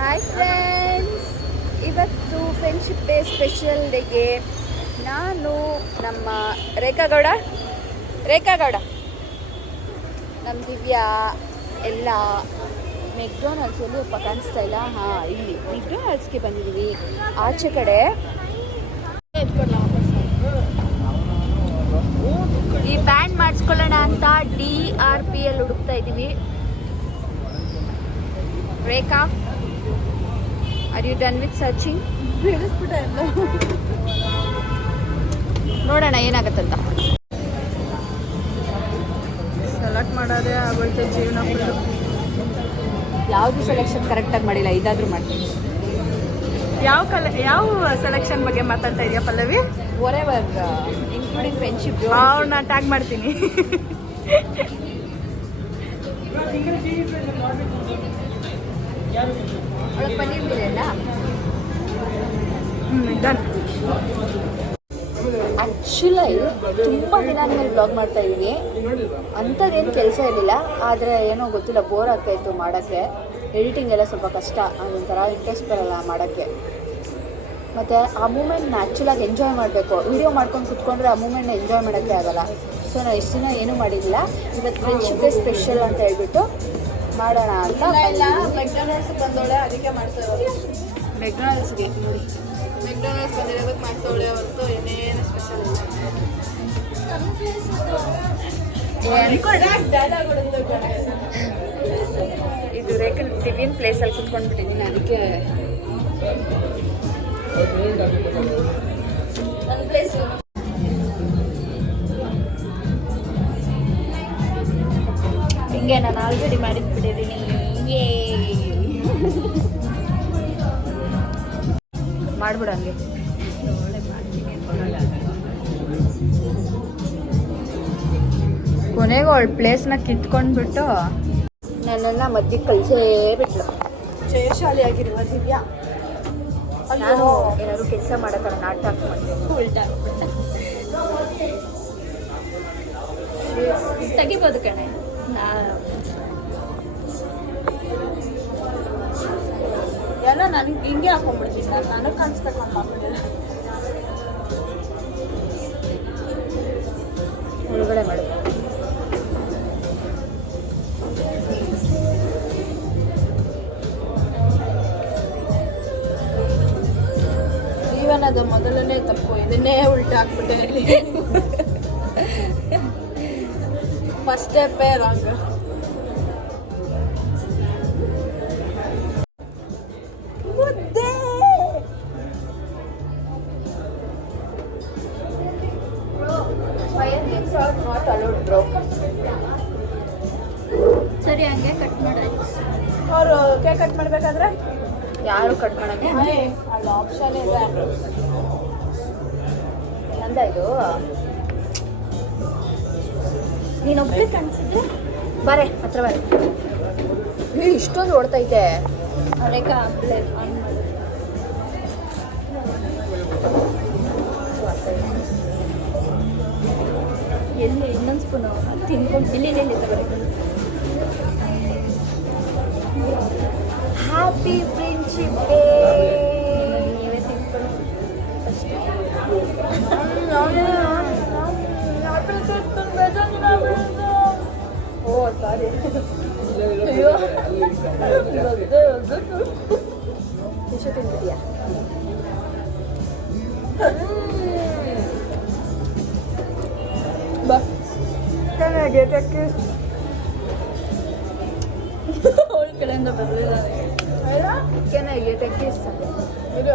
Hi friends, ಇವತ್ತು friendship day special ಡೇಗೆ ನಾನು ನಮ್ಮ ರೇಖಾ ಗೌಡ ನಮ್ಮ ದಿವ್ಯಾ ಎಲ್ಲ ಮೆಕ್ಡೊನಾಲ್ಡ್ಸ್ ಎಲ್ಲಿ ಒಪ್ಪ ಕಾಣಿಸ್ತಾ ಇಲ್ಲ. ಇಲ್ಲಿ ಮೆಕ್ಡೊನಾಲ್ಡ್ಸ್ಗೆ ಬಂದಿದ್ದೀವಿ. ಆಚೆ ಕಡೆ ಈ ಬ್ಯಾಂಡ್ ಮಾಡಿಸ್ಕೊಳ್ಳೋಣ ಅಂತ DRPL ಹುಡುಕ್ತಾ ಇದ್ದೀವಿ. Rekha, are you done with searching? ನೋಡೋಣ ಏನಾಗತ್ತಂತ. ಸೆಲೆಕ್ಟ್ ಮಾಡೋದೇ ಆಗೋಯ್ತು ಜೀವನ ಫುಲ್ಲು. ಯಾವುದು ಸೆಲೆಕ್ಷನ್ ಕರೆಕ್ಟಾಗಿ ಮಾಡಿಲ್ಲ, ಇದಾದರೂ ಮಾಡ್ತೀನಿ. ಯಾವ ಸೆಲೆಕ್ಷನ್ ಬಗ್ಗೆ ಮಾತಾಡ್ತಾ ಇದೆಯಾ ಪಲ್ಲವಿ? Whoever including friendship. ಅವ್ರನ್ನ ಟ್ಯಾಗ್ ಮಾಡ್ತೀನಿ. ಅವಳು ಪನ್ನೀರ್ ಬಿರಿಯಾನ. ಡನ್. ಆ್ಯಕ್ಚುಲಿ ತುಂಬ ದಿನ ಆದಮೇಲೆ ಬ್ಲಾಗ್ ಮಾಡ್ತಾ ಇದ್ದೀನಿ. ಅಂಥದ್ದೇನು ಕೆಲಸ ಇರಲಿಲ್ಲ, ಆದರೆ ಏನೋ ಗೊತ್ತಿಲ್ಲ, ಬೋರ್ ಆಗ್ತಾಯಿತ್ತು ಮಾಡೋಕ್ಕೆ. ಎಡಿಟಿಂಗ್ ಎಲ್ಲ ಸ್ವಲ್ಪ ಕಷ್ಟ, ಅದೊಂಥರ ಇಂಟ್ರೆಸ್ಟ್ ಬರೋಲ್ಲ ಮಾಡೋಕ್ಕೆ. ಮತ್ತು ಆ ಮೂಮೆಂಟ್ನ ಆ್ಯಕ್ಚುಲಾಗಿ ಎಂಜಾಯ್ ಮಾಡಬೇಕು. ವೀಡಿಯೋ ಮಾಡ್ಕೊಂಡು ಕುತ್ಕೊಂಡ್ರೆ ಆ ಮೂಮೆಂಟ್ನ ಎಂಜಾಯ್ ಮಾಡೋಕ್ಕೆ ಆಗೋಲ್ಲ. ಸೊ ನಾವು ಇಷ್ಟು ದಿನ ಏನೂ ಮಾಡಿಲ್ಲ. ಇವತ್ತು ಫ್ರೆಂಡ್ಶಿಪ್ ಡೇ ಸ್ಪೆಷಲ್ ಅಂತ ಹೇಳ್ಬಿಟ್ಟು ಮಾಡೋಣ ಅಂತ. ಮೆಕ್ಡೊನಾಲ್ಡ್ಸ್ ಬಂದೋಳೆ, ಅದಕ್ಕೆ ಮಾಡ್ತಾ ಇರೋದು. ಮೆಕ್ಡೊನಾಲ್ಡ್ಸ್ಗೆ ನೋಡಿ, ಮೆಕ್ಡೊನಾಲ್ಡ್ಸ್ ಬಂದಿರೋದಕ್ಕೆ ಮಾಡ್ತಾವಳೆ ಹೊರತು ಏನೇನು ಸ್ಪೆಷಲ್ ಇಲ್ಲ. ಇದು ರೇಖಾ ದಿವ್ಯನ್ ಪ್ಲೇಸಲ್ಲಿ ಕುತ್ಕೊಂಡ್ಬಿಟ್ಟಿದ್ದೀನಿ, ಅದಕ್ಕೆ ನನ್ನ ಪ್ಲೇಸು. ಹಿಂಗೆ ನಾನು ಆಲ್ರೆಡಿ ಮಾಡಿಟ್ಬಿಟ್ಟಿದ್ದೀನಿ. ಮಾಡ್ಬಿಡ ಹಂಗೆ. ಕೊನೆಗೂ ಅವಳ ಪ್ಲೇಸ್ನ ಕಿತ್ಕೊಂಡ್ಬಿಟ್ಟು ನನ್ನನ್ನು ಮಧ್ಯಕ್ಕೆ ಕಳಿಸೇ ಬಿಟ್ಲು. ಜಯಶಾಲಿ ಆಗಿರುವ ದಿವ್ಯಾ. ನಾನು ಏನಾದ್ರು ಕೆಲಸ ಮಾಡೋ ಥರ ನಾಟಕ ಮಾಡ್ತೀನಿ. ತೆಗಿಬೋದು ಕಣೆ. ಎಲ್ಲ ನನಗೆ ಹಿಂಗೆ ಹಾಕೊಂಡ್ಬಿಡ್ತೀನಿ. ನನಗೆ ಕಾಣಿಸ್ಬೇಕು ಅಂತ ಹಾಕೊಂಡಿಲ್ಲ. ಒಳಗಡೆ ಮಾಡು. ಜೀವನದ ಮೊದಲನೇ ತಪ್ಪು ಇದನ್ನೇ ಉಲ್ಟಾ ಹಾಕ್ಬಿಟ್ಟೆ. ಇಲ್ಲಿ ಫಸ್ಟ್ ಸ್ಟೆಪ್ಪೇ ರಾಂಗ್. ಸರಿ, ಹಂಗೆ ಕಟ್ ಮಾಡಿ. ಅವರು ಕೇಕ್ ಕಟ್ ಮಾಡಬೇಕಾದ್ರೆ ಯಾರು ಕಟ್ ಮಾಡೋಕ್ಕೆ ಅಲ್ಲಿ ಆಪ್ಷನ್ ಇದೆ. ನಂದ ಇದು. ನೀನೊಬ್ಬರೇ ಕಾಣಿಸಿದ್ರೆ ಬರೇ ಹತ್ರ ಬರ. ಇಷ್ಟೊಂದು ಓಡ್ತೈತೆ. ರೇಖಾ ಪ್ಲೇಟ್ ಆನ್ ಮಾಡಿ. ಎಲ್ಲಿ ಇನ್ನೊಂದು ಸ್ಪೂನು ತಿನ್ಕೊಂಡು ಇಲ್ಲಿ ತಗೋಬೇಕು. Happy friendship day. ನೀವೇ ತಿನ್ಕೊಂಡು ಓ ಸಾರಿ. ಎಷ್ಟು ತಿಂದಿದ್ಯಾ? ಬಾ ಚೆನ್ನಾಗೈತೆ. ಅವಳ ಕಡೆಯಿಂದ ಬರಲಿಲ್ಲ. ಚೆನ್ನಾಗೈತೆ ಕಿಸ್. ಇದು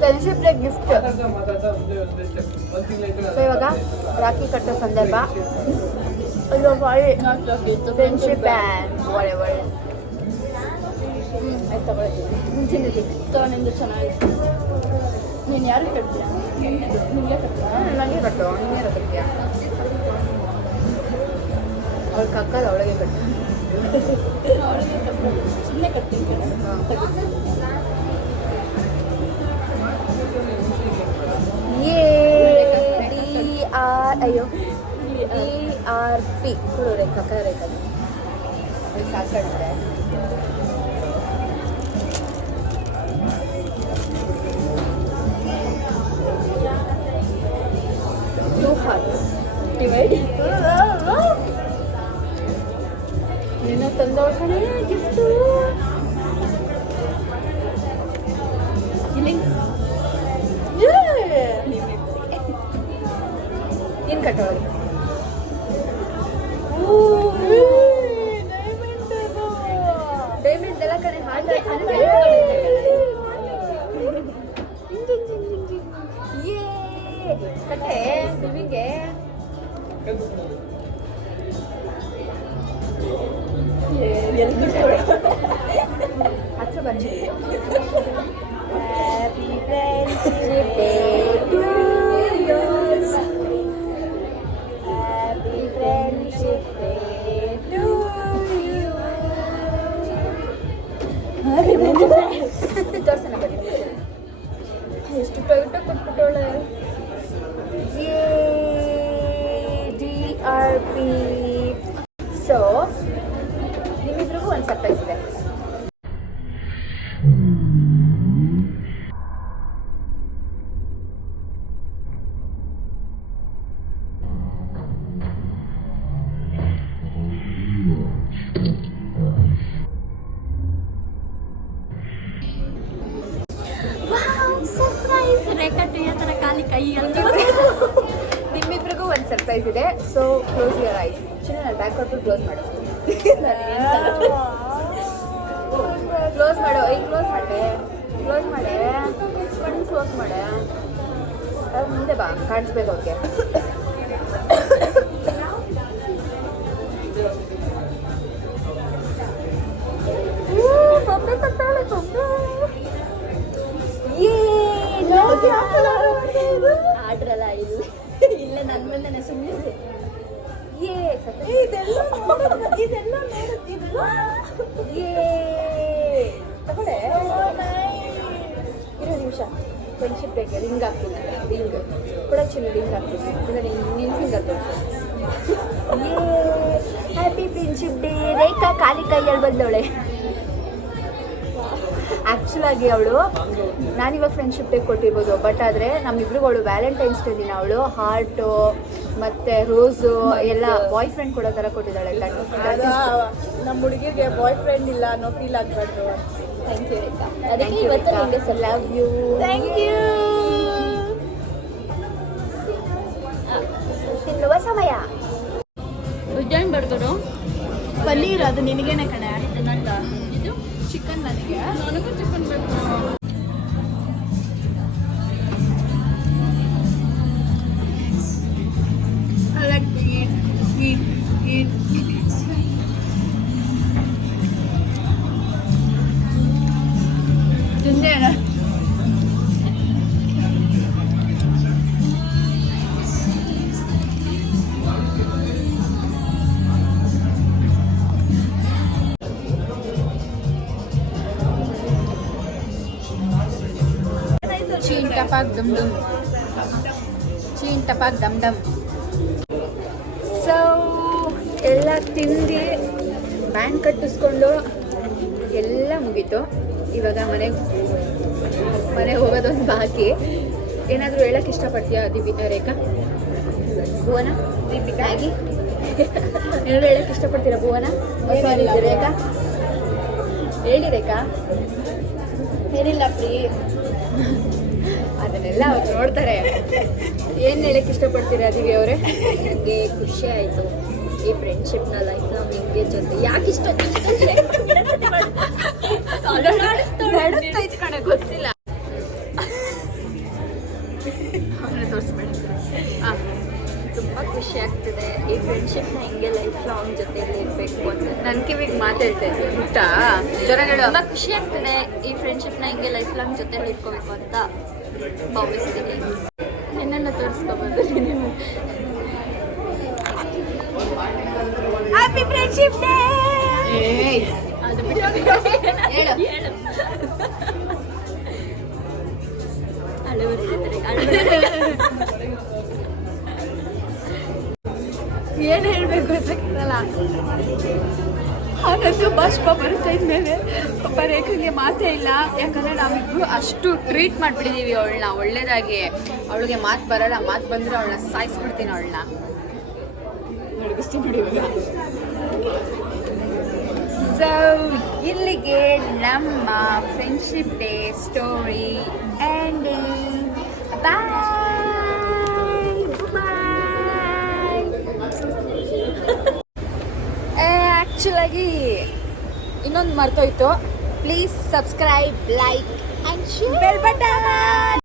ಫ್ರೆಂಡ್ಶಿಪ್ ಡೇ ಗಿಫ್ಟ್. ಸೊ ಇವಾಗ ರಾಖಿ ಕಟ್ಟೋ ಸಂದರ್ಭ. ಅಯ್ಯೋ ಬಾಯಿ, ಫ್ರೆಂಡ್ಶಿಪ್ ಬ್ಯಾಂಡ್ ಒಳ್ಳೆ ಆಯ್ತು ತಗೊಳ್ಳಿ. ತಗೊಂಡಿದ್ದು ಚೆನ್ನಾಗಿತ್ತು. ನೀನು ಯಾರಿಗೆ ಕಟ್ತೀಯ? ನಿಮಗೆ ಕಟ್ತೀಯ? ನನಗೆ ಕಟ್ಟು. ನೀನೇ ಕಟ್ತೀಯ? ಅವಳು ಕಕ್ಕಲ್ಲ, ಅವಳಿಗೆ ಕಟ್ಟು. ಸುಮ್ಮನೆ ಕಟ್ತೀನಿ ಕಡೆ. ಅಯ್ಯೋ DRP ಕೊಡು ರೇಖಾ ರೇಖಾ ಸಾಕಾಡ್ತಾರೆ. Two hearts divide. ಏನೋ ತಂದವಳ ಕಣೆ ಗಿಫ್ಟು. ಏನು ಕಟ್ಟೋಳಿ ಡೈಮಂಡ್ ಎಲ್ಲ ಕಡೆ ಹಾಗೆ ಕಟ್ಟೆ ನಿಮಗೆ ಹತ್ರ ಬಂದು ತೋರ್ಸೋಣ ಬನ್ನಿ ಎಷ್ಟು ಟೈಟಾಗಿ ಕೊಟ್ಬಿಟ್ಟವಳೆ. DRP. ಸೊ ನಿಮ್ಮಿಬ್ರಿಗೂ ಒಂದು ಸರ್ಪ್ರೈಸ್ ಇದೆ. ಸರ್ಪ್ರೈಸ್ ರೇಖಟ್ಟು ಯಾವ ಥರ ಖಾಲಿ ಕೈ ಅಂತ ನಿಮ್ಮಿಬ್ರಿಗೂ ಒಂದು ಸರ್ಪ್ರೈಸ್ ಇದೆ. So close your eyes. ಚಿನ್ನ ನಾನು ಬ್ಯಾಕ್ ಕೊಟ್ಟು ಕ್ಲೋಸ್ ಮಾಡು. ಕ್ಲೋಸ್ ಮಾಡು. ಈಗ ಕ್ಲೋಸ್ ಮಾಡೆ. ಕ್ಲೋಸ್ ಮಾಡೆ. ಕಣ್ಣು ಕ್ಲೋಸ್ ಮಾಡೆ. ಅದು ಮುಂದೆ ಬಾ, ಕಾಣಿಸ್ಬೇಕು ಅವ್ರಿಗೆ. ಆಡ್ರಲ್ಲ ಇಲ್ಲ ಇಲ್ಲ ನನ್ನ ಮುಂದೆ ಸುಮ್ಮನೆ ತಗೊಳ್ಳೆ. ಇರೋ ನಿಮಿಷ ಫ್ರೆಂಡ್ಶಿಪ್ ಬೇಕು. ರಿಂಗ್ ಹಾಕ್ತೀನಿ. ರಿಂಗ್ ಕೂಡ ಚಿನ್ನ ರಿಂಗ್ ಹಾಕ್ತೀನಿ. ಇಲ್ಲ ನಿನ್ನ ಫಿಂಗರ್ ಹ್ಯಾಪಿ ಫ್ರೆಂಡ್ಶಿಪ್ ಡೇ. ರೇಖಾ ಖಾಲಿ ಕೈಯಲ್ಲಿ ಬಂದವಳೆ. ಆ್ಯಕ್ಚುಲಾಗಿ ಅವಳು ನಾನಿವಾಗ ಫ್ರೆಂಡ್ಶಿಪ್ ಡೇ ಕೊಟ್ಟಿರ್ಬೋದು, ಬಟ್ ಆದರೆ ನಮ್ಮಿಬ್ರಿಗೂ ಅವಳು ವ್ಯಾಲೆಂಟೈನ್ಸ್ ಡೇ ದಿನ ಅವಳು ಹಾರ್ಟು ಮತ್ತು ರೋಸು ಎಲ್ಲ ಬಾಯ್ ಫ್ರೆಂಡ್ ಕೊಡೋ ಥರ ಕೊಟ್ಟಿದ್ದಾಳೆ. ನಮ್ಮ ಹುಡುಗಿಗೆ ಬಾಯ್ ಫ್ರೆಂಡ್ ಇಲ್ಲ ಅನ್ನೋ ಫೀಲ್ ಆಗಬಾರ್ದು. Thank you Rekha. ಅದಕ್ಕೆ ಇವತ್ತು ನಿಮಗೆ sir love you. Thank you. ತಿನ್ನುವ ಸಮಯ. ಉಜ್ಜಾಯಿನ್ ಬರ್ಗರು ಪನ್ನೀರ್ ಅದು ನಿನಗೇನೆ ಕಣೆ. ಇದು ಚಿಕನ್ ನನಗೆ. ನನಗೂ ಚಿಕನ್ ಬೇಕು. ತಿಂದೇನ ಚೀನ್ ಟಪಾಕ್ ಡಮ್ ಡಮ್. ಚೀನ್ ಟಪಾಕ್ ಡಮ್ ಡಮ್. ಸೊ ಎಲ್ಲ ತಿಂದು ಬ್ಯಾಂಡ್ ಕಟ್ಟಿಸ್ಕೊಂಡು ಎಲ್ಲ ಮುಗೀತು. ಇವಾಗ ಮನೆಗೆ ಹೋಗೋದೊಂದು ಬಾಕಿ. ಏನಾದರೂ ಹೇಳಕ್ಕೆ ಇಷ್ಟಪಡ್ತೀಯಾ ರೇಖಾ? ಭುವನ ದೀಪಿಕಾಗಿ ಏನಾದರೂ ಹೇಳಕ್ಕೆ ಇಷ್ಟಪಡ್ತೀರಾ ಭುವನ? ಸಾರಿ ರೇಖಾ, ಹೇಳಿ ರೇಖಾ. ಏನಿಲ್ಲ ಫ್ರೀ. ಅದನ್ನೆಲ್ಲ ಅವ್ರು ನೋಡ್ತಾರೆ. ಏನು ಹೇಳಕ್ಕೆ ಇಷ್ಟಪಡ್ತೀರಾ ದಿವ್ಯ ಅವರೇ? ನನಗೆ ಖುಷಿ ಆಯಿತು ಈ ಫ್ರೆಂಡ್ಶಿಪ್ನ ಲೈಫ್ ನಾವು ಹಿಂಗೆ ಜೊತೆ ಯಾಕೆ ಇಷ್ಟ ಕಣೆ ಗೊತ್ತಿಲ್ಲ. ತೋರಿಸ್ಬೇಡ. ಹಾಂ, ತುಂಬ ಖುಷಿ ಆಗ್ತಿದೆ ಈ ಫ್ರೆಂಡ್ಶಿಪ್ನ ಹಿಂಗೆ ಲೈಫ್ ಲಾಂಗ್ ಜೊತೆಯಲ್ಲಿ ಇರಬೇಕು ಅಂತ. ನನ್ನ ಕಿವಿಗೆ ಮಾತಾಡ್ತಾ ಇದ್ದೆ ಇಷ್ಟ ಜ್ವರಗಳು. ತುಂಬ ಖುಷಿ ಆಗ್ತಿದೆ ಈ ಫ್ರೆಂಡ್ಶಿಪ್ನ ಹಿಂಗೆ ಲೈಫ್ ಲಾಂಗ್ ಜೊತೆಯಲ್ಲಿ ಇಟ್ಕೋಬೇಕು ಅಂತ ಭಾವಿಸ್ತೀನಿ. ನಿನ್ನನ್ನು ತೋರಿಸ್ಕೋಬೋದು ನೀವು. Happy friendship day. ಅದು ಬಿಟ್ಟು ಹೇಳು. ಅಳು ಬರ್ತಿದ್ದಾರೆ. ಏನು ಹೇಳಬೇಕು ಗೊತ್ತಾಗ್ತಲ್ಲ. ಅವನಂತೂ ಬಸ್ ಬರ್ತಾ ಇದ್ಮೇಲೆ ಪಾಪ ರೇಖೆಗೆ ಮಾತೇ ಇಲ್ಲ. ಯಾಕಂದರೆ ನಾವಿಬ್ರು ಅಷ್ಟು ಟ್ರೀಟ್ ಮಾಡಿಬಿಟ್ಟಿದ್ದೀವಿ ಅವಳನ್ನ ಒಳ್ಳೇದಾಗಿ. ಅವಳಿಗೆ ಮಾತು ಬರಲ್ಲ, ಮಾತು ಬಂದರೆ ಅವಳನ್ನ ಸಾಯಿಸ್ಬಿಡ್ತೀನಿ. ಅವಳನ್ನ ನಡಗಿಸ್ತೀನಿ ನೋಡಿ ಇವಾಗ. ಸೊ ಇಲ್ಲಿಗೆ ನಮ್ಮ friendship day story ending. Bye bye. ಆ್ಯಕ್ಚುಲಾಗಿ ಇನ್ನೊಂದು ಮರ್ತೋಯ್ತು. Please subscribe, like and share bell button.